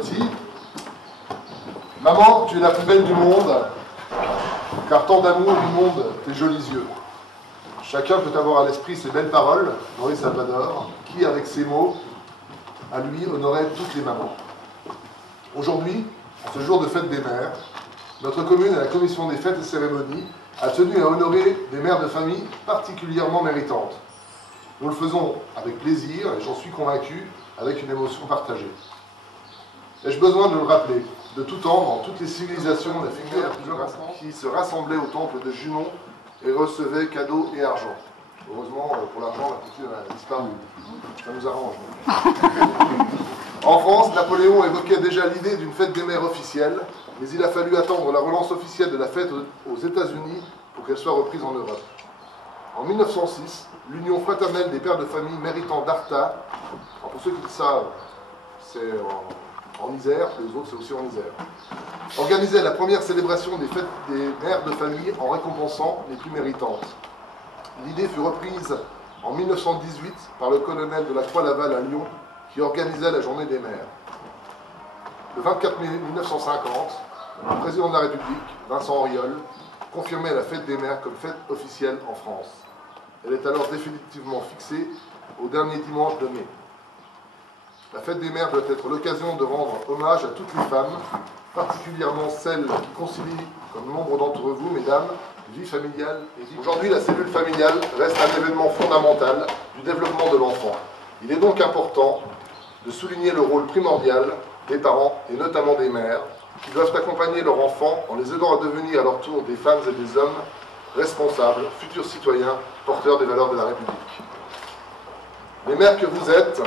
Toiti. Maman, tu es la plus belle du monde, car tant d'amour inonde tes jolis yeux. Chacun peut avoir à l'esprit ces belles paroles d'Henri Salvador, qui, avec ces mots, à lui, honorait toutes les mamans. Aujourd'hui, en ce jour de fête des mères, notre commune et la commission des fêtes et cérémonies a tenu à honorer des mères de famille particulièrement méritantes. Nous le faisons avec plaisir et j'en suis convaincu, avec une émotion partagée. Ai-je besoin de le rappeler? De tout temps, dans toutes les civilisations, la figure qui se rassemblait au temple de Junon et recevait cadeaux et argent. Heureusement, pour l'argent, la couture a disparu. Ça nous arrange. En France, Napoléon évoquait déjà l'idée d'une fête des mères officielle, mais il a fallu attendre la relance officielle de la fête aux États-Unis pour qu'elle soit reprise en Europe. En 1906, l'Union fraternelle des pères de famille méritant d'Arta, pour ceux qui le savent, c'est en Isère, les autres c'est aussi en Isère, organisait la première célébration des fêtes des mères de famille en récompensant les plus méritantes. L'idée fut reprise en 1918 par le colonel de la Croix-Laval à Lyon, qui organisait la journée des mères. Le 24 mai 1950, le président de la République, Vincent Auriol, confirmait la fête des mères comme fête officielle en France. Elle est alors définitivement fixée au dernier dimanche de mai. La fête des mères doit être l'occasion de rendre hommage à toutes les femmes, particulièrement celles qui concilient, comme nombre d'entre vous, mesdames, vie familiale et vie. Aujourd'hui, la cellule familiale reste un événement fondamental du développement de l'enfant. Il est donc important de souligner le rôle primordial des parents, et notamment des mères, qui doivent accompagner leurs enfants en les aidant à devenir à leur tour des femmes et des hommes responsables, futurs citoyens, porteurs des valeurs de la République. Les mères que vous êtes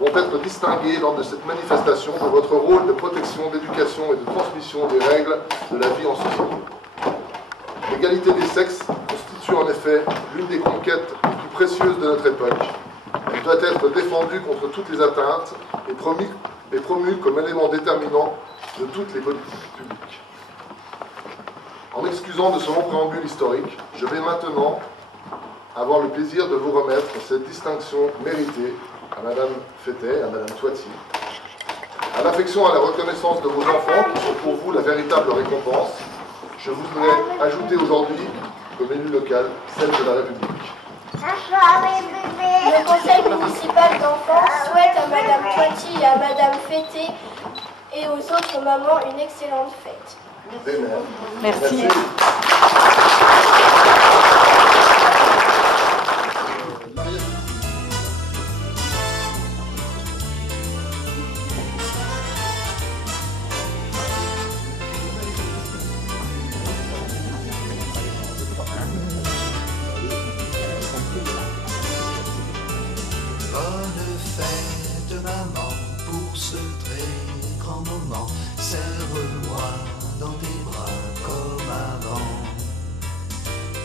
vont être distinguées lors de cette manifestation de votre rôle de protection, d'éducation et de transmission des règles de la vie en société. L'égalité des sexes constitue en effet l'une des conquêtes les plus précieuses de notre époque. Elle doit être défendue contre toutes les atteintes et promue comme élément déterminant de toutes les politiques publiques. En m'excusant de ce long préambule historique, je vais maintenant avoir le plaisir de vous remettre cette distinction méritée à Madame Fétet, à Madame Toiti, à l'affection et à la reconnaissance de vos enfants qui sont pour vous la véritable récompense. Je voudrais ajouter aujourd'hui, comme élu local, celle de la République. Le conseil municipal d'enfants souhaite à Madame Toiti et à Madame Fétet et aux autres mamans une excellente fête. Merci. Bonne fête maman pour ce très grand moment. Serre-moi dans tes bras comme avant.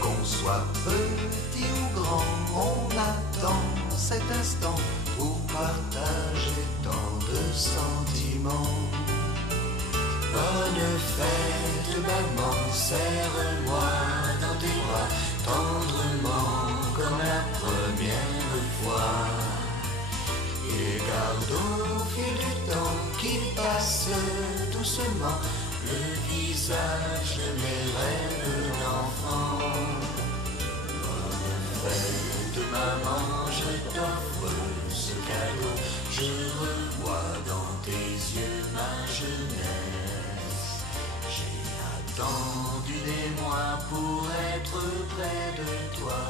Qu'on soit petit ou grand, on attend cet instant pour partager tant de sentiments. Bonne fête maman, serre-moi dans tes bras tendrement comme la première fois. Et garde au fil du temps qu'il passe doucement le visage de mes rêves d'enfant. Bonne fête maman, je t'offre ce cadeau. Je revois dans tes yeux ma jeunesse. J'ai attendu des mois pour être près de toi.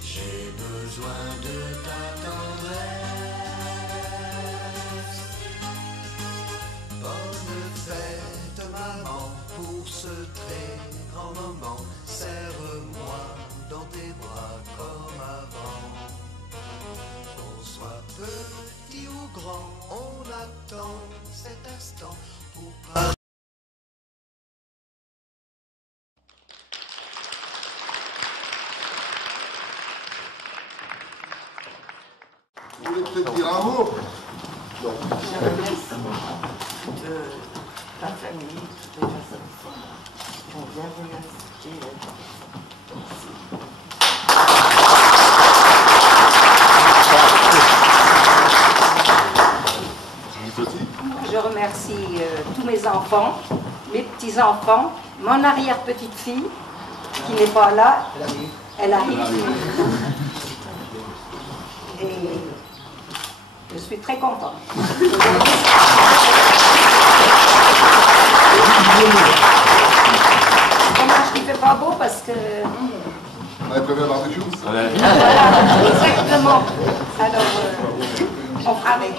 J'ai besoin de ta tendresse. Bonne fête maman pour ce très grand moment. Serre-moi dans tes bras comme avant. Qu'on soit petit ou grand, on attend cet instant pour parler. Vous voulez peut-être dire un mot? Non. Je remercie de ta famille, toutes les personnes qui ont bien voulu assister. Merci. dites aussi. Je remercie tous mes enfants, mes petits-enfants, mon arrière-petite-fille, qui n'est pas là. Elle arrive. Et je suis très contente. Dommage qu'il ne fait pas beau parce que... On avait prévu un barbecue. Voilà, exactement. Alors, on fera avec.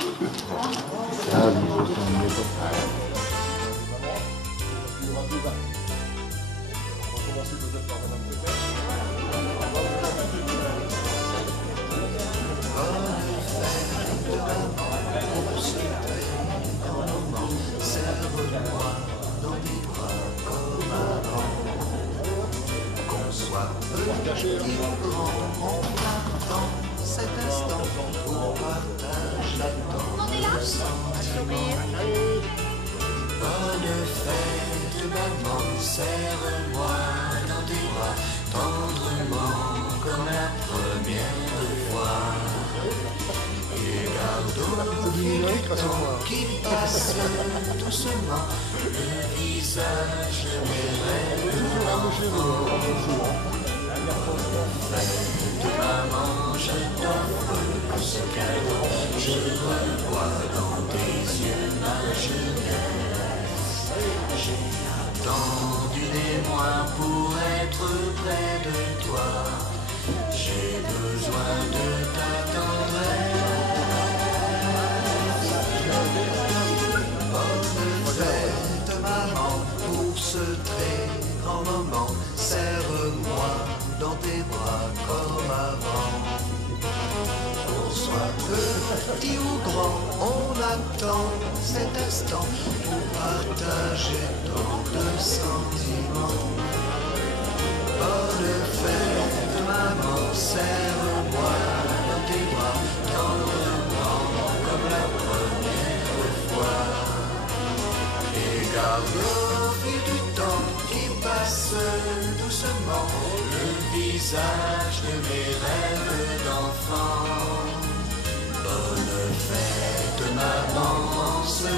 Cet instant pour partager ton sentiment. Bonne fête, maman, serre-moi dans tes bras, tendrement comme la première fois. Et garde au fil du temps qui passe doucement le visage de mes rêves d'enfant. Fête, maman, je t'offre ce cadeau, je revois dans tes yeux ma jeunesse. J'ai attendu des mois pour être près de toi, j'ai besoin de ta tendresse. Bonne fête, maman, pour ce très grand moment, serre-moi dans tes bras comme avant. Qu'on soit petit ou grand, on attend cet instant pour partager tant de sentiments. Bonne fête, maman, serre-moi dans tes bras, tendrement comme la première fois. Et garde au fil du temps qui passe doucement le visage de mes rêves d'enfant. Bonne fête, maman, en ce